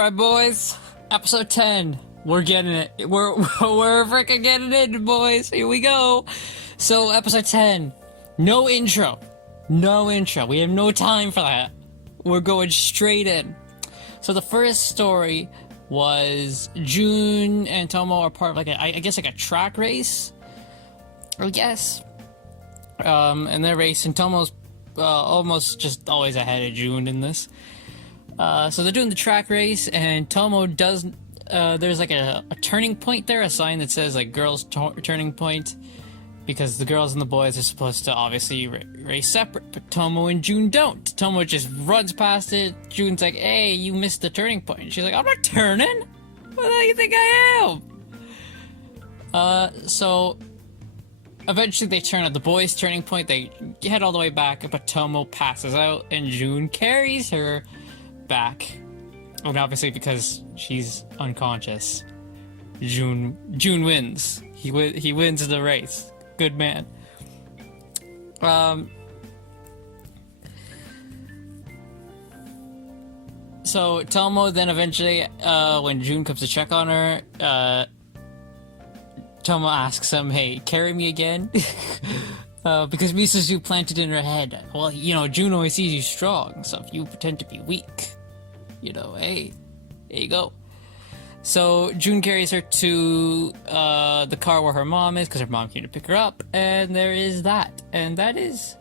Alright, boys. Episode 10. We're getting it. We're freaking getting it, boys. Here we go. So, episode 10. No intro. No intro. We have no time for that. We're going straight in. So, the first story was June and Tomo are part of I guess like a track race. I guess. And they're racing. Tomo's almost just always ahead of June in this. So they're doing the track race, and Tomo does, there's like a turning point there, a sign that says like girls turning point, because the girls and the boys are supposed to obviously race separate, but Tomo and June don't. Tomo just runs past it. June's like, hey, you missed the turning point. And she's like, I'm not turning. What do you think I am? So eventually they turn at the boys' turning point. They head all the way back, but Tomo passes out, and June carries her back. And obviously because she's unconscious, June wins. He wins the race. Good man. So Tomo then eventually, when June comes to check on her, Tomo asks him, hey, carry me again? Because Misuzu planted in her head, well, you know, June always sees you strong, so if you pretend to be weak, you know, hey, there you go. So June carries her to the car where her mom is, because her mom came to pick her up, and there is that. And that is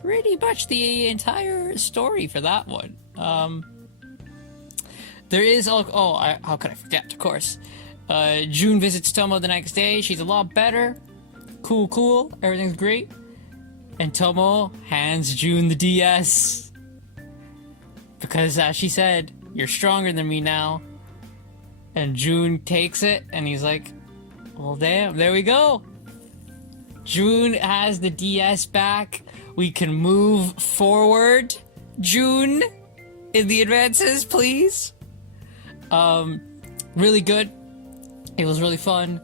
pretty much the entire story for that one. There is, how could I forget, of course. June visits Tomo the next day. She's a lot better. Cool, everything's great. And Tomo hands June the DS. Because as she said, you're stronger than me now. And June takes it, and he's like, well damn, there we go. June has the DS back. We can move forward. June, in the advances, please. Really good. It was really fun.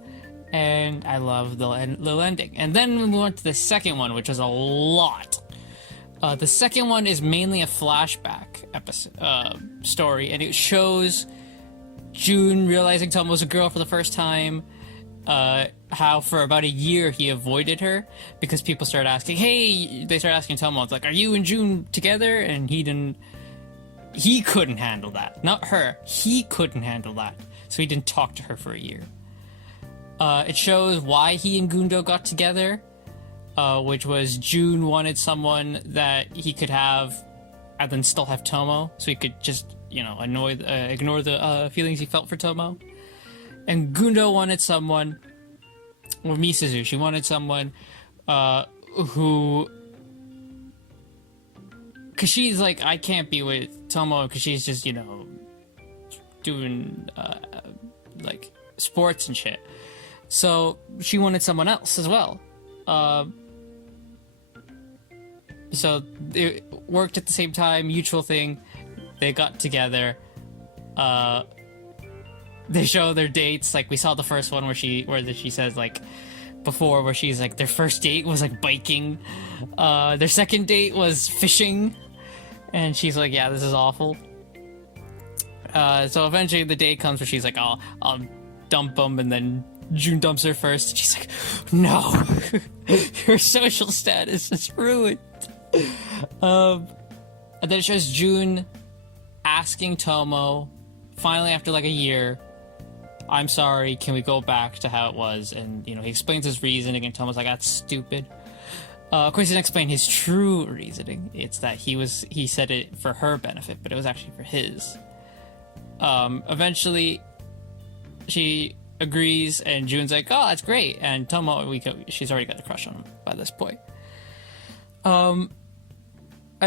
And I love the ending. And then we move on to the second one, which was a lot. The second one is mainly a flashback episode, story, and it shows June realizing Tomo's a girl for the first time, how for about a year he avoided her, because people started asking, they started asking Tomo, it's like, are you and June together? And he couldn't handle that. Not her. He couldn't handle that. So he didn't talk to her for a year. It shows why he and Gundo got together, which was June wanted someone that he could have and then still have Tomo, so he could just, you know, ignore the feelings he felt for Tomo. And Gundo wanted someone, or Misuzu, she wanted someone who, because she's like, I can't be with Tomo because she's just, you know, doing like sports and shit. So she wanted someone else as well. So it worked at the same time, mutual thing. They got together. They show their dates. Like we saw the first one where she says like before, where she's like their first date was like biking. Their second date was fishing, and she's like, yeah, this is awful. So eventually the day comes where she's like, I'll dump him, and then June dumps her first, and she's like, no, your social status is ruined. And then it shows June asking Tomo, finally after like a year, I'm sorry, can we go back to how it was? And, you know, he explains his reasoning, and Tomo's like, that's stupid. Of course, he didn't explain his true reasoning. It's that he said it for her benefit, but it was actually for his. Eventually, she agrees, and June's like, oh, that's great. And Tomo, she's already got a crush on him by this point. And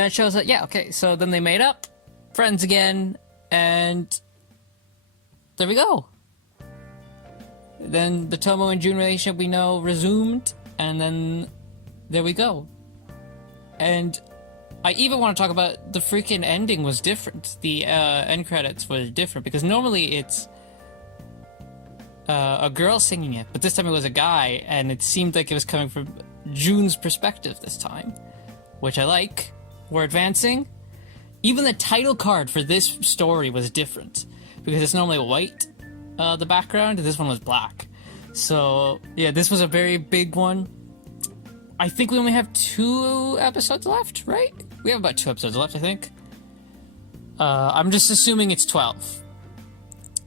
it shows that, yeah, okay, so then they made up, friends again, and there we go. Then the Tomo and June relationship we know resumed, and then there we go. And I even want to talk about the freaking ending was different. The end credits was different, because normally it's a girl singing it, but this time it was a guy, and it seemed like it was coming from June's perspective this time, which I like. We're advancing. Even the title card for this story was different because it's normally white, the background, and this one was black. So yeah, this was a very big one. I think we only have 2 episodes left, right? We have about 2 episodes left, I think. I'm just assuming it's 12.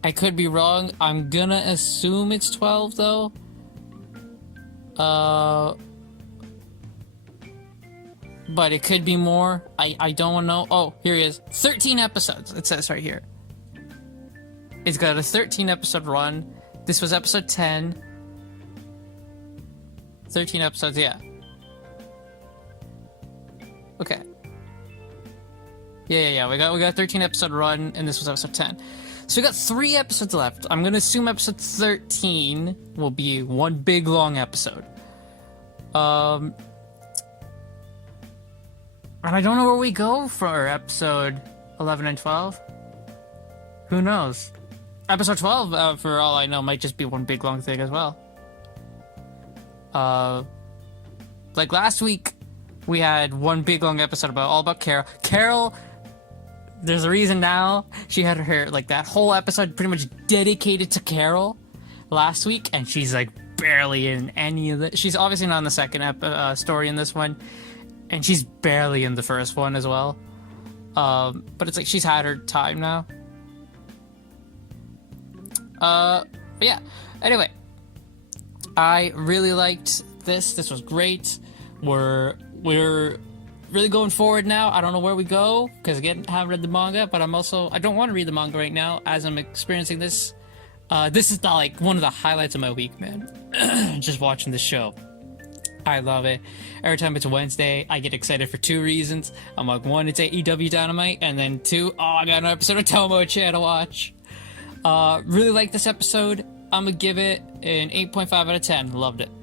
I could be wrong. I'm gonna assume it's 12, though. But it could be more. I don't know. Oh, here he is. 13 episodes, it says right here. It's got a 13 episode run. This was episode 10. 13 episodes, yeah. Okay. Yeah. We got a 13 episode run, and this was episode 10. So we got 3 episodes left. I'm gonna assume episode 13 will be one big long episode. And I don't know where we go for episode 11 and 12. Who knows? Episode 12, for all I know, might just be one big long thing as well. Like last week, we had one big long episode all about Carol. Carol, there's a reason now. She had her, like, that whole episode pretty much dedicated to Carol last week, and she's, like, barely in any of it. She's obviously not in the second story in this one, and she's barely in the first one as well. But it's like she's had her time now. But yeah. Anyway, I really liked this. This was great. We're really going forward now. I don't know where we go because again, I haven't read the manga, but I don't want to read the manga right now as I'm experiencing this. This is one of the highlights of my week, man. Just watching this show. I love it. Every time it's Wednesday, I get excited for 2 reasons. I'm like, 1, it's AEW Dynamite, and then 2, I got an episode of Tomo-Chan to watch. Really like this episode. I'm gonna give it an 8.5 out of 10. Loved it.